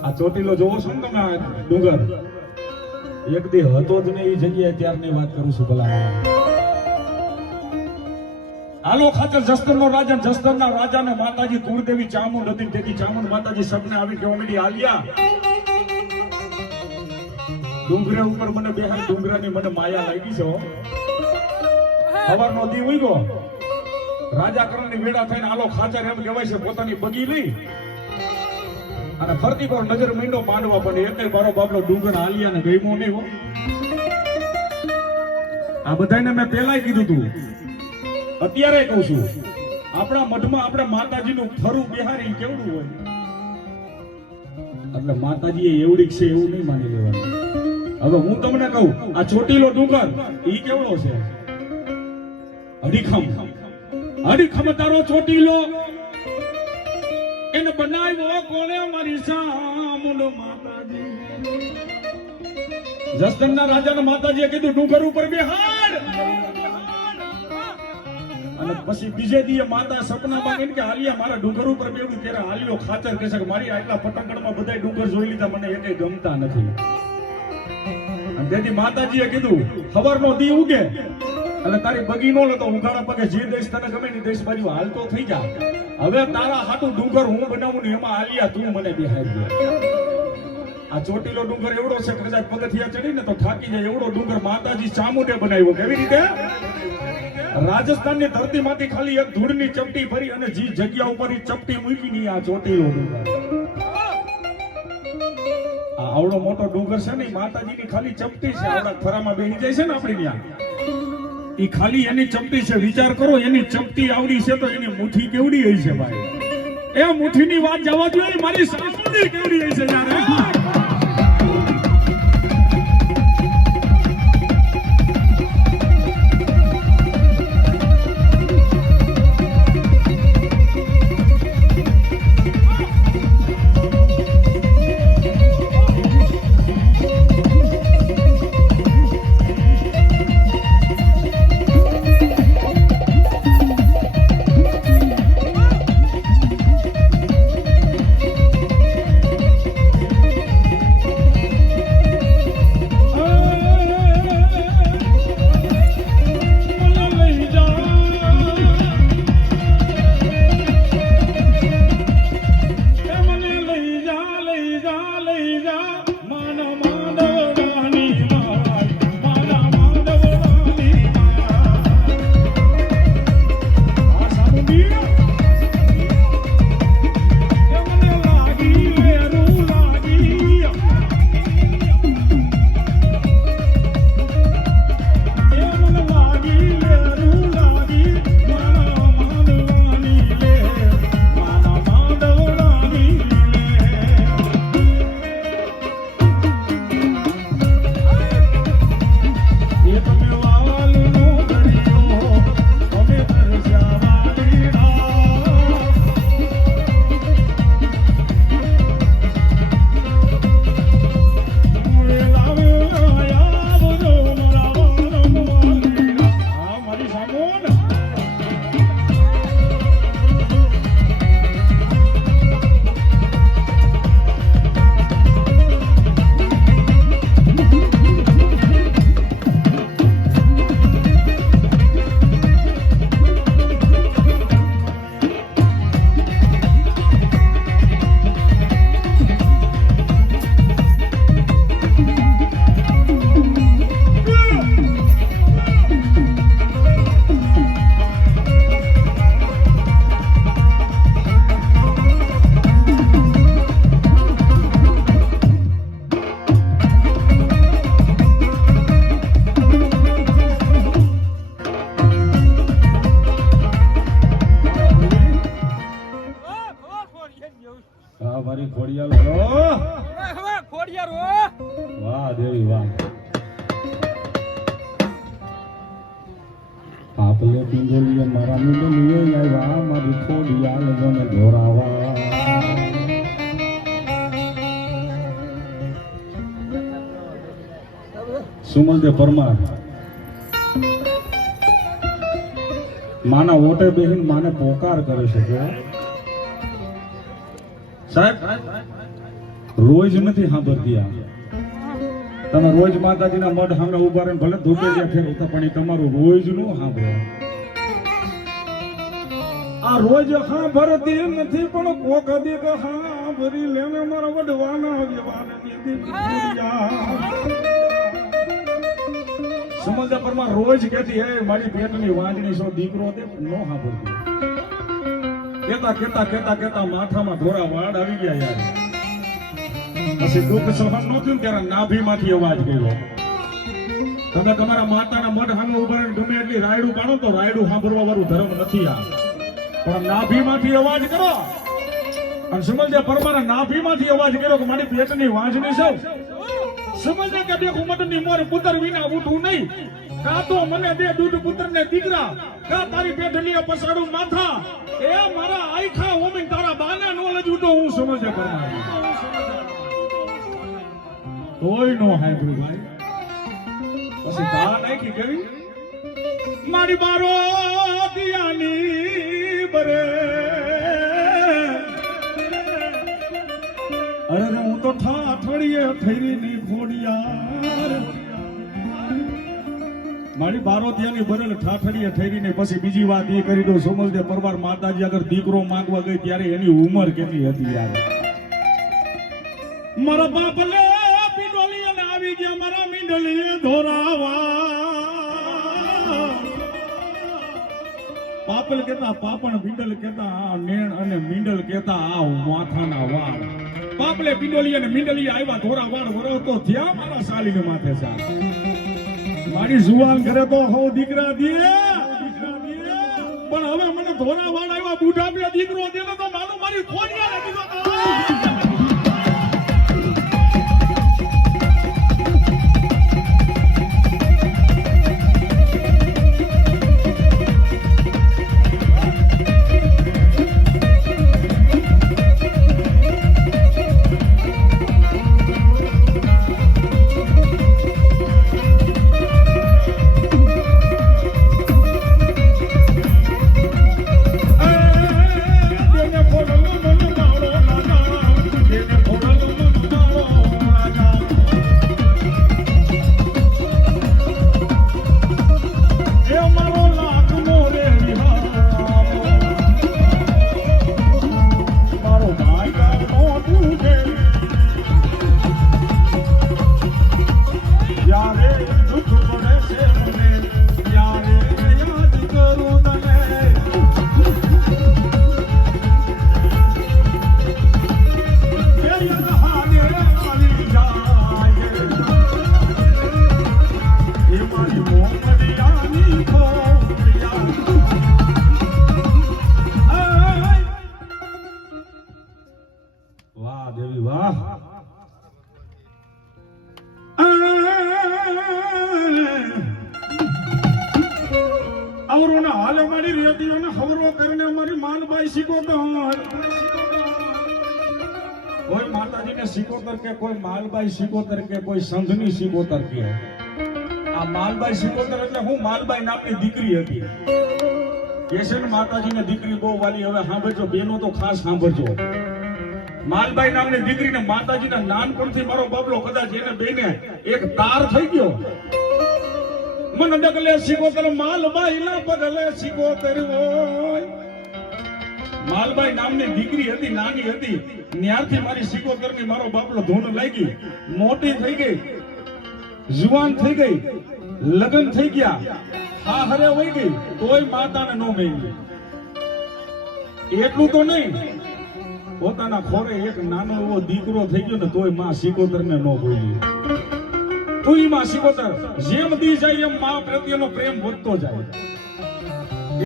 આ ચોટીલો જોવો છો ને તમે ડુંગર એક દી હતો જ ને એ જગ્યાએ ત્યારની વાત કરું છું ભલા આલો ખાતર જસદણનો રાજા જસદણના રાજાને માતાજી કુળદેવી ચામુંડ હતી તેથી ચામુંડ માતાજી સપને આવી કે ઓમેડી આલિયા ડુંગરે ઉપર મને બેહાય ડુંગરાની મને માયા લાગી છે સવારનો દી ઉઈ ગયો રાજા કરણની વેડા થઈને આલો ખાચર એમ કહેવાય છે પોતાની બગી લઈ અને ફરતી પર નજર મીંડો માંડવા પડે એટલે મારો બાબલો ડુંગર આલિયા ને ગઈમો નહીં હો આ બધાને મેં પહેલાય કીધું તું અત્યારે કહું છું આપણા મઠમાં આપણે માતાજીનું ફરું બિહારી કેવડું હોય એટલે માતાજી એવડી છે એવું નહીં માની લેવાનું હવે હું તમને કહું આ ચોટીલો ડુંગર ઈ કેવડો છે અડીખમ તારો ચોટીલો એને બનાવ્યો કોને મારી સામુંડ માતાજી જસદણના રાજાના માતાજીએ કીધું ડુંગર ઉપર બેહાડ અને પછી બીજે દીએ માતા સપનામાં કહીને કે હાલિયા મારા ડુંગર ઉપર બેડું ત્યારે હાલિયો ખાચર કહે છે કે મારી આટલા પટંગણમાં બધા ડુંગર જોઈ લીધા મને એકે ગમતા નથી અને તેથી માતાજીએ કીધું ખબરનો દી ઉગે એટલે તારી બગી નો લેતો ઉઘાડા પગે જે દેશ તને ગમે ની દેશ બાજુ હાલતો થઈ જા હવે તારા હાટું ડુંગર હું બનાવું ને એમાં હાલિયા તું મને બેહાડી દે આ ચોટીલો ડુંગર એવડો છે કે કદાચ પગથિયા ચડી ને તો થાકી જાય એવડો ડુંગર માતાજી ચામુંડે બનાવ્યો કેવી રીતે રાજસ્થાનની ધરતીમાંથી ખાલી એક ધૂળની ચપટી ભરી અને જે જગ્યા ઉપર ચપટી મૂકી ની આ ચોટીલો ડુંગર આ આવડો મોટો ડુંગર છે ને માતાજીની ખાલી ચપટી છે આવડા થરામાં બેહી જાય છે ને આપણી ત્યાં ઈ ખાલી એની ચપટી છે વિચાર કરો એની ચપટી આવડી છે તો એની મુઠ્ઠી કેવડી હોય છે ભાઈ એ મુઠ્ઠીની વાત જવા જોઈએ મારી સાસુની કેવડી હોય છે યાર મારી ખોડિયાલ વાહ દેવી વાહ આપલે પિંજોલીએ મારા મીંડલીએ આવ્યા મારી ખોડિયાલ મને ધોરાવા સુમંદે પરમાર માના ઓટે બેહીન માને પોકાર કરે છે કે સાહેબ રોજ નથી સાંભળતી આ. તમે રોજ માતાજીના મઢ સામે ઉભા રહીને ભલે ધોકે જ્યાં ફેરવતા પણ એ તમારું રોજ નું સાંભળો. આ રોજ સાંભળતી નથી પણ કોક દીક સાંભળી લેને મારા વડવાના સમજ્યા પરમાં રોજ કહેતી હે મારી પેટની વાંજણી સો દીકરો તે નો સાંભળતી. કેતા કેતા કેતા કેતા માથામાં ધોરા વાળ આવી ગયા યાર. પછી દુઃખ સહન ન થયું ત્યારે નાભીમાંથી અવાજ કર્યો. તમે તમારા માતાના મઢ સામે ઉભા રહીને ગમે એટલી રાયડું પાડો તો રાયડું સાંભળવા વાળું ધર્મ નથી આ. પણ નાભીમાંથી અવાજ કરો અને સમજ્યા પરમાના નાભીમાંથી અવાજ કર્યો કે મારી પેટની વાંજણી છે. સમજ્યા કે બે ઉમટની મોર પુત્ર વિના ઉઠું નહીં. કા તો મને દે દૂધ પુત્રને દીકરા, કા તારી પેટની પસાડું માથા. એ મારા આઈખા હોમી તારા બાના નો લજું તો હું સમજ્યા પરમાના. તોય નો હાંભળ્યું ભાઈ. પછી બા નાખી કરી મારી બારો દિયાની બરે. અરે હું તો ઠાઠડીએ ફેરીની ખોડિયાર. મારી બારો દિયાની બરે ઠાઠડીએ ઠેરીને પછી બીજી વાત એ કરી દો સમજે પરવાર માતાજી અગર દીકરો માંગવા ગઈ ત્યારે એની ઉંમર કેટલી હતી યાર. મારા બાપ લે આવી ગયા મારા મીંડલી ધોરાવા. પાપલ કેતા પાપણ મીંડલ કેતા નેણ અને મીંડલ કેતા આ માથાના વાળ. પાપલે પિંડોલી અને મીંડલી આવ્યા ધોરા વાળ વરો તો થયા મારા સાલીને માથે છે. મારી જુવાન કરે તો હો દીકરા દે પણ હવે મને ધોરા વાળ આવ્યા બુઢા બે દીકરો દે તો મારું મારી ખોડિયા નથી તો. આવરોના હાલે મારી રેડીઓને ખબરો કરીને અમારી માલબાઈ સિકોતર. કોઈ માતાજીને સિકોતર કે કોઈ માલબાઈ સિકોતર કે કોઈ સંઘની સિકોતર કે. આ માલબાઈ સિકોતર એટલે હું માલબાઈ નામની દીકરી હતી. કેશન માતાજીને દીકરી બહુ વાલી. હવે સાંભળજો બેનો તો ખાસ સાંભળજો. માલબાઈ નામની દીકરીને માતાજીના નાનપણથી મારો બાબલો કદાચ એને બેને એક તાર થઈ ગયો. મન ડગલે સિકોતર માલબાઈ ના પગલે સિકોતર હોય. માલબાઈ નામની દીકરી હતી, નાની હતી. ત્યારથી મારી સિકોતર ની મારો બાપલો ધૂન લાગી. મોટી થઈ ગઈ, જુવાન થઈ ગઈ, લગ્ન થઈ ગયા, હા હરે વહી ગઈ તોય માતાને નો ગઈ. એટલું તો નહીં, પોતાના ખોરે એક નાનો એવો દીકરો થઈ ગયો ને તોય માં સિકોતર ને નો ભૂલી. તું માં સિકોતર જેમ દી જાય એમ માં પ્રત્યેનો પ્રેમ વધતો જાય.